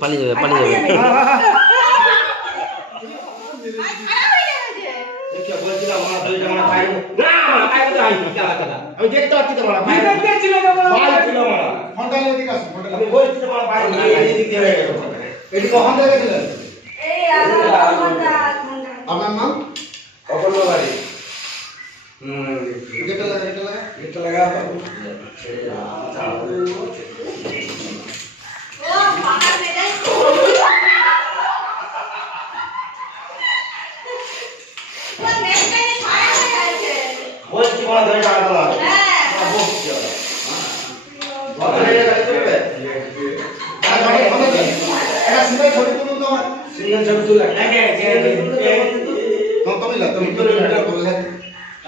পালিয়ে যাবে পালিয়ে যাবে আমি দেখতে পাচ্ছি তোমার ভাই। ভাই ছিল মারা ফোনটা নিয়ে দিকে আসো ফোনটা আমি বলছি তোমার ভাই এই দিয়ে হয়ে গেল। এটি কখন থেকে গেছিলেন এই আধ নাম? অপর্ণ বাড়ি। গেটটা লাগা গেটটা লাগা এটা লাগা ও পাকা মেরে ও মেরে ছায়া হয়ে আছে বলছি তোমার ধরে টাকা দাও হ্যাঁ আর মানে ফোনে দিন সিলাই ছবি তুলুন তো আমার সিঙ্গেল ছবি তুলে তো তুমি না তুমি তো ভিডিও করে থাকি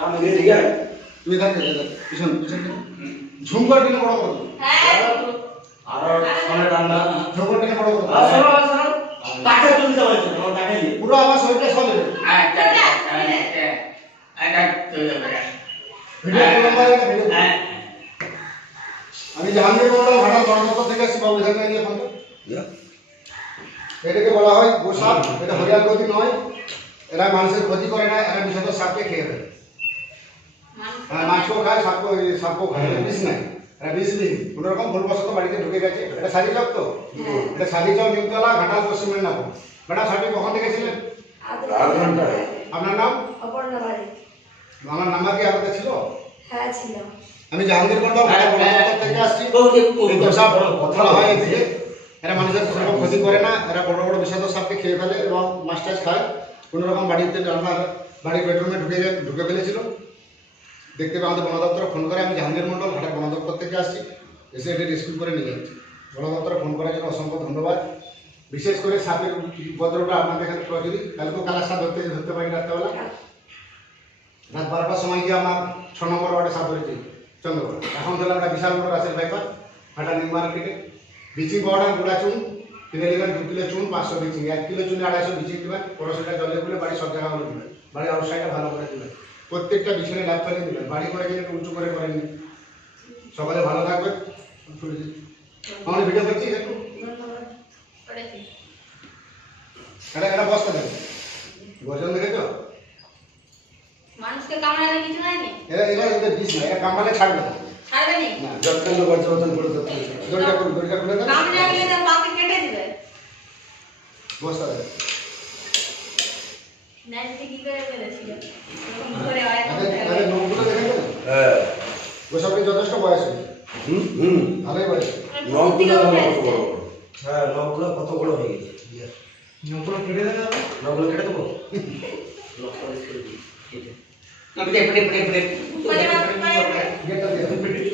আমি দিয়ে দিই তুমি থাকি পিছন পিছন ঝুম করে দিলে বড় করো হ্যাঁ আর সামনে রান্না ঝুম করে দিলে বড় করো আর শোনো শোনো তাকে তুলতে বলছি তোমার তাকে দি পুরো আমার শরীরটা সলে মানে ভিডিও করলাম। আমি জাহাঙ্গীর মন্ডল ঘাটাল কর্মকর্তা থেকে এসেছি বাবু এখানে নিয়ে ফোনটা এটাকে বলা হয় গোসাপ। এটা হরিয়াল গতি নয়। এরা মানুষের ক্ষতি করে না এরা বিষাক্ত সাপকে খেয়ে ফেলে হ্যাঁ মাছও খায় সাপও সাপও খায়। এটা বিষ নাই। এটা বিষ নেই। কোনো রকম ভুলবশত বাড়িতে ঢুকে গেছে। এটা সাদি চক তো? এটা সাদি চক নিমতলা ঘাটাল পশ্চিম মেদিনীপুর। ম্যাডাম সাপটি কখন থেকে ছিলেন? আধ ঘণ্টা আপনার নাম? অপর্ণা আমার নাম্বার কি আপনাদের ছিল? হ্যাঁ ছিল। আমি জাহাঙ্গীর ঘাটাল থেকে আসছি। কথা হয় এদিকে। এরা মানুষের কোনো ক্ষতি করে না, এরা বড় বড় বিষাক্ত সাপকে খেয়ে ফেলে এবং মাছ টাছ খায়। কোনো রকম বাড়িতে রান্না বাড়ির বেডরুমে ঢুকে ঢুকে ফেলেছিল। দেখতে পেয়ে আমাদের বন দপ্তরে ফোন করে, আমি জাহাঙ্গীর মন্ডল ঘাটাল বন দপ্তর থেকে আসছি। এসে এটি রেস্কিউ করে নিয়ে যাচ্ছি। বন দপ্তরে ফোন করার জন্য অসংখ্য ধন্যবাদ। বিশেষ করে সাপের উপদ্রবটা আপনাদের এখানে প্রচুরই কালকেও কালার সাপ ধরতে ধরতে পারি রাত্রেবেলা? রাত বারোটার সময় গিয়ে আমার ছ নম্বর ওয়ার্ডে সাপ ধরেছি। চন্দ্রগড় এখন ধরলাম একটা বিশাল বড় গাছের ব্যাপার একটা নিউ মার্কেটে। বিচিং পাউডার গুঁড়া চুন কিনে নেবেন দু কিলো চুন পাঁচশো বিচিং। এক কিলো চুনে আড়াইশো বিচিং দেবেন পনেরোশোটা জলে গুলে বাড়ি সব জায়গা করে দেবেন বাড়ি আউটসাইডে ভালো করে দেবেন প্রত্যেকটা বিছানে ল্যাপ ফেলে দেবেন বাড়ি করে কিনে উঁচু করে করেন সকালে ভালো থাকবেন। আমার ভিডিও করছি একটু? এটা একটা বস্তা দেবেন গজন দেখেছ? মানুষকে কামড়ালে কিছু হয়নি? এবার এদের বিষ না এরা কামড়ালে ছাড়বে না। নি না করে দড়িটা দড়িটা তার কেটে দিবে। কি করে ধরে হয়। দেখেন হ্যাঁ যথেষ্ট বয়স হুম হুম। ভালোই বয়স। কত বড় বড়? হ্যাঁ নখগুলো কত বড় হয়ে গেছে। নখগুলো কেটে দেন আপনি কেটে দেবো? করে করে গেটটা দিয়ে দেন। ওই